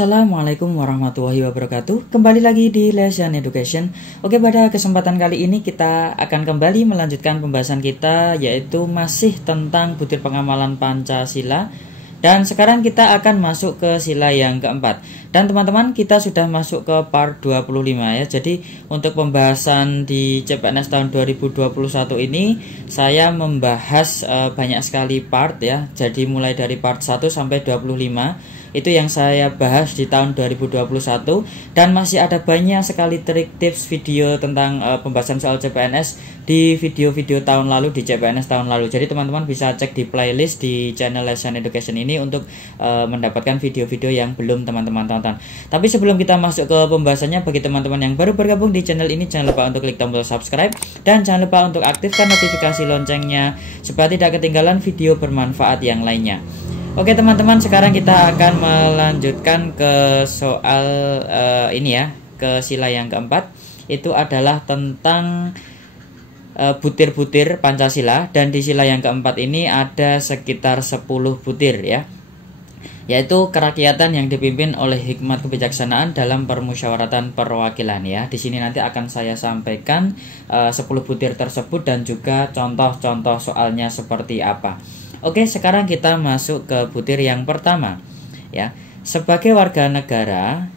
Assalamualaikum warahmatullahi wabarakatuh. Kembali lagi di Lesson Education. Oke, pada kesempatan kali ini kita akan kembali melanjutkan pembahasan kita, yaitu masih tentang butir pengamalan Pancasila. Dan sekarang kita akan masuk ke sila yang keempat. Dan teman-teman, kita sudah masuk ke part 25 ya. Jadi untuk pembahasan di CPNS tahun 2021 ini saya membahas banyak sekali part ya. Jadi mulai dari part 1 sampai 25 itu yang saya bahas di tahun 2021, dan masih ada banyak sekali trik tips video tentang pembahasan soal CPNS di video-video tahun lalu, di CPNS tahun lalu. Jadi teman-teman bisa cek di playlist di channel Lesson Education ini untuk mendapatkan video-video yang belum teman-teman tonton. Tapi sebelum kita masuk ke pembahasannya, bagi teman-teman yang baru bergabung di channel ini, jangan lupa untuk klik tombol subscribe dan jangan lupa untuk aktifkan notifikasi loncengnya supaya tidak ketinggalan video bermanfaat yang lainnya. Oke teman-teman, sekarang kita akan melanjutkan ke soal ini ya, ke sila yang keempat. Itu adalah tentang butir-butir Pancasila, dan di sila yang keempat ini ada sekitar 10 butir ya, yaitu kerakyatan yang dipimpin oleh hikmat kebijaksanaan dalam permusyawaratan perwakilan ya. Di sini nanti akan saya sampaikan 10 butir tersebut dan juga contoh-contoh soalnya seperti apa. Oke, sekarang kita masuk ke butir yang pertama ya. Sebagai warga negara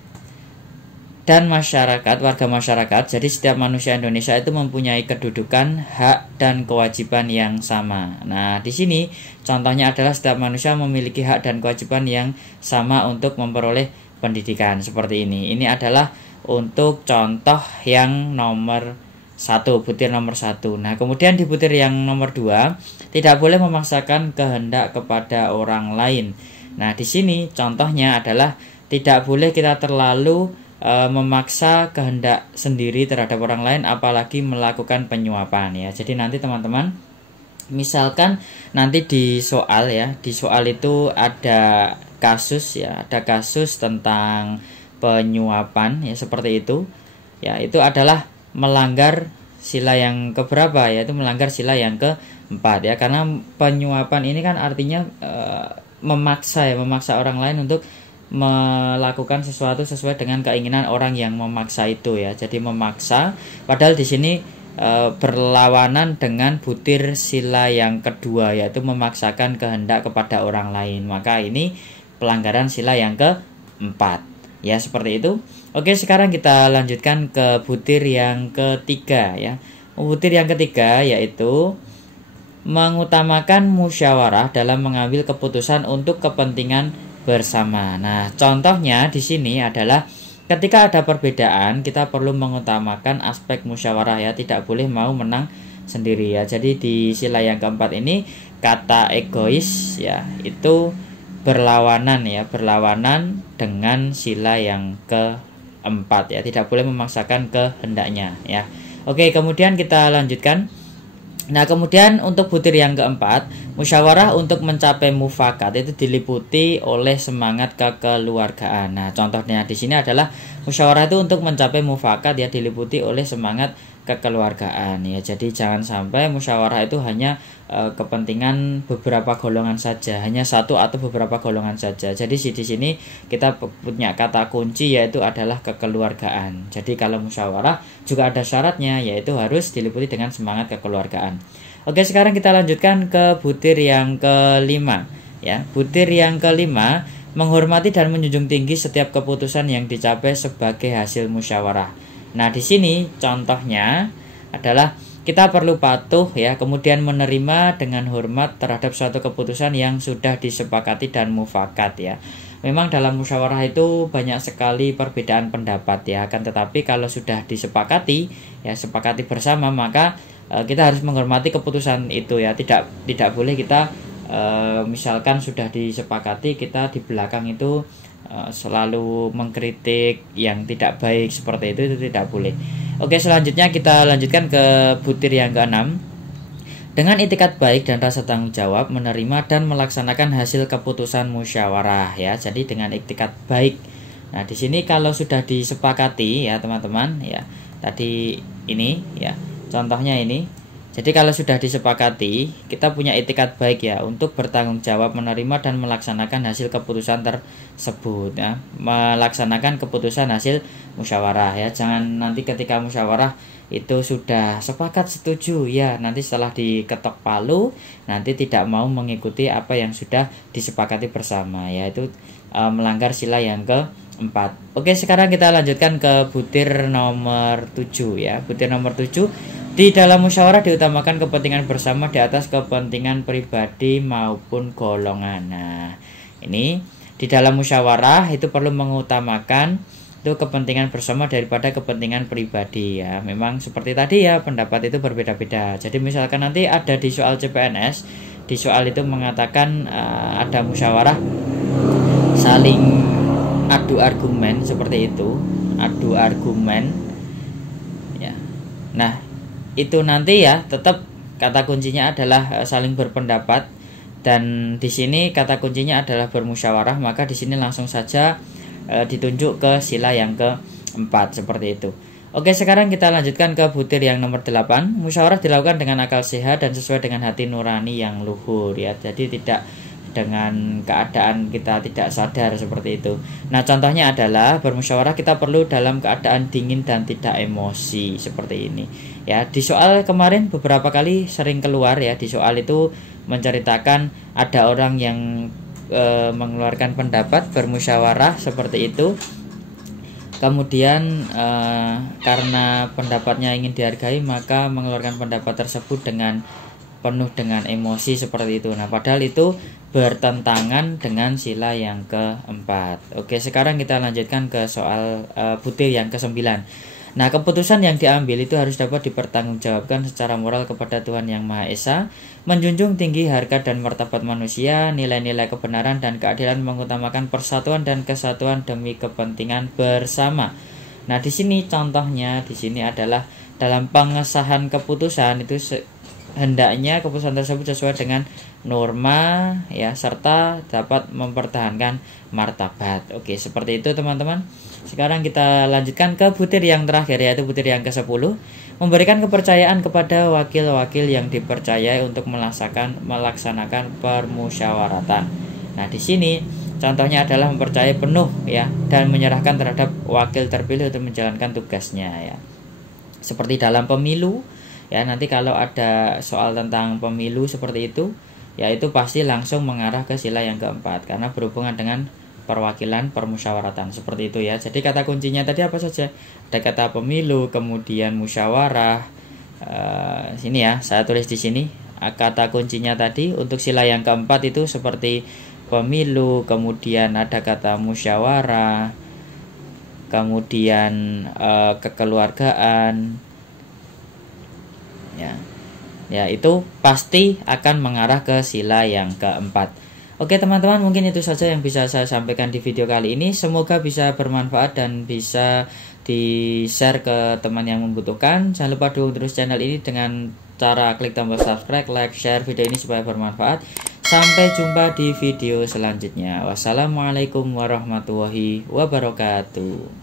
dan masyarakat, warga masyarakat, jadi setiap manusia Indonesia itu mempunyai kedudukan, hak dan kewajiban yang sama. Nah, di sini contohnya adalah setiap manusia memiliki hak dan kewajiban yang sama untuk memperoleh pendidikan seperti ini. Ini adalah untuk contoh yang nomor 1, butir nomor 1. Nah, kemudian di butir yang nomor 2, tidak boleh memaksakan kehendak kepada orang lain. Nah, di sini contohnya adalah tidak boleh kita terlalu memaksa kehendak sendiri terhadap orang lain, apalagi melakukan penyuapan ya. Jadi nanti teman-teman, misalkan nanti di soal ya, di soal itu ada kasus ya, ada kasus tentang penyuapan ya, seperti itu. Ya, itu adalah melanggar sila yang keberapa, yaitu melanggar sila yang keempat ya, karena penyuapan ini kan artinya memaksa ya, memaksa orang lain untuk melakukan sesuatu sesuai dengan keinginan orang yang memaksa itu ya. Jadi memaksa, padahal di sini berlawanan dengan butir sila yang kedua, yaitu memaksakan kehendak kepada orang lain. Maka ini pelanggaran sila yang keempat ya, seperti itu. Oke, sekarang kita lanjutkan ke butir yang ketiga ya. Butir yang ketiga yaitu mengutamakan musyawarah dalam mengambil keputusan untuk kepentingan bersama. Nah, contohnya di sini adalah ketika ada perbedaan, kita perlu mengutamakan aspek musyawarah ya, tidak boleh mau menang sendiri ya. Jadi di sila yang keempat ini kata egois ya, itu berlawanan ya, berlawanan dengan sila yang keempat ya, tidak boleh memaksakan kehendaknya ya. Oke, kemudian kita lanjutkan. Nah, kemudian untuk butir yang keempat, musyawarah untuk mencapai mufakat itu diliputi oleh semangat kekeluargaan. Nah, contohnya di sini adalah musyawarah itu untuk mencapai mufakat ya, diliputi oleh semangat kekeluargaan ya. Jadi jangan sampai musyawarah itu hanya kepentingan beberapa golongan saja, hanya satu atau beberapa golongan saja. Jadi di sini kita punya kata kunci, yaitu adalah kekeluargaan. Jadi kalau musyawarah juga ada syaratnya, yaitu harus diliputi dengan semangat kekeluargaan. Oke, sekarang kita lanjutkan ke butir yang kelima ya. Butir yang kelima, menghormati dan menjunjung tinggi setiap keputusan yang dicapai sebagai hasil musyawarah. Nah, di sini contohnya adalah kita perlu patuh ya, kemudian menerima dengan hormat terhadap suatu keputusan yang sudah disepakati dan mufakat ya. Memang dalam musyawarah itu banyak sekali perbedaan pendapat ya, akan tetapi kalau sudah disepakati ya, sepakati bersama, maka kita harus menghormati keputusan itu ya. Tidak boleh kita misalkan sudah disepakati, kita di belakang itu selalu mengkritik yang tidak baik seperti itu tidak boleh. Oke, selanjutnya kita lanjutkan ke butir yang keenam. Dengan itikat baik dan rasa tanggung jawab menerima dan melaksanakan hasil keputusan musyawarah ya. Jadi dengan itikat baik. Nah, di sini kalau sudah disepakati ya teman-teman ya. Tadi ini ya. Contohnya ini Jadi kalau sudah disepakati, kita punya etikat baik ya untuk bertanggung jawab menerima dan melaksanakan hasil keputusan tersebut ya. Melaksanakan keputusan hasil musyawarah ya. Jangan nanti ketika musyawarah itu sudah sepakat setuju ya, nanti setelah diketok palu nanti tidak mau mengikuti apa yang sudah disepakati bersama, yaitu melanggar sila yang keempat. Oke, sekarang kita lanjutkan ke butir nomor 7 ya. Butir nomor 7, di dalam musyawarah diutamakan kepentingan bersama di atas kepentingan pribadi maupun golongan. Nah, ini di dalam musyawarah itu perlu mengutamakan itu kepentingan bersama daripada kepentingan pribadi ya. Memang seperti tadi ya, pendapat itu berbeda-beda. Jadi misalkan nanti ada di soal CPNS, di soal itu mengatakan ada musyawarah saling adu argumen seperti itu, adu argumen ya. Nah, itu nanti ya tetap kata kuncinya adalah saling berpendapat, dan di sini kata kuncinya adalah bermusyawarah, maka di sini langsung saja ditunjuk ke sila yang keempat seperti itu. Oke, sekarang kita lanjutkan ke butir yang nomor 8. Musyawarah dilakukan dengan akal sehat dan sesuai dengan hati nurani yang luhur ya. Jadi tidak dengan keadaan kita tidak sadar seperti itu. Nah, contohnya adalah bermusyawarah kita perlu dalam keadaan dingin dan tidak emosi seperti ini. Ya, di soal kemarin beberapa kali sering keluar ya, di soal itu menceritakan ada orang yang mengeluarkan pendapat bermusyawarah seperti itu. Kemudian karena pendapatnya ingin dihargai, maka mengeluarkan pendapat tersebut dengan penuh dengan emosi seperti itu. Nah, padahal itu bertentangan dengan sila yang keempat. Oke, sekarang kita lanjutkan ke soal butir yang ke-9. Nah, keputusan yang diambil itu harus dapat dipertanggungjawabkan secara moral kepada Tuhan Yang Maha Esa, menjunjung tinggi harkat dan martabat manusia, nilai-nilai kebenaran dan keadilan, mengutamakan persatuan dan kesatuan demi kepentingan bersama. Nah, di sini contohnya di sini adalah dalam pengesahan keputusan itu hendaknya keputusan tersebut sesuai dengan norma ya, serta dapat mempertahankan martabat. Oke, seperti itu teman-teman. Sekarang kita lanjutkan ke butir yang terakhir, yaitu butir yang ke-10. Memberikan kepercayaan kepada wakil-wakil yang dipercayai untuk melaksanakan permusyawaratan. Nah, di sini contohnya adalah mempercayai penuh ya dan menyerahkan terhadap wakil terpilih untuk menjalankan tugasnya ya. Seperti dalam pemilu ya, nanti kalau ada soal tentang pemilu seperti itu, ya itu pasti langsung mengarah ke sila yang keempat karena berhubungan dengan perwakilan permusyawaratan seperti itu ya. Jadi kata kuncinya tadi apa saja? Ada kata pemilu, kemudian musyawarah. Sini ya, saya tulis di sini. Kata kuncinya tadi untuk sila yang keempat itu seperti pemilu, kemudian ada kata musyawarah, kemudian kekeluargaan. Ya, itu pasti akan mengarah ke sila yang keempat. Oke teman-teman, mungkin itu saja yang bisa saya sampaikan di video kali ini. Semoga bisa bermanfaat dan bisa di-share ke teman yang membutuhkan. Jangan lupa dukung terus channel ini dengan cara klik tombol subscribe, like, share video ini supaya bermanfaat. Sampai jumpa di video selanjutnya. Wassalamualaikum warahmatullahi wabarakatuh.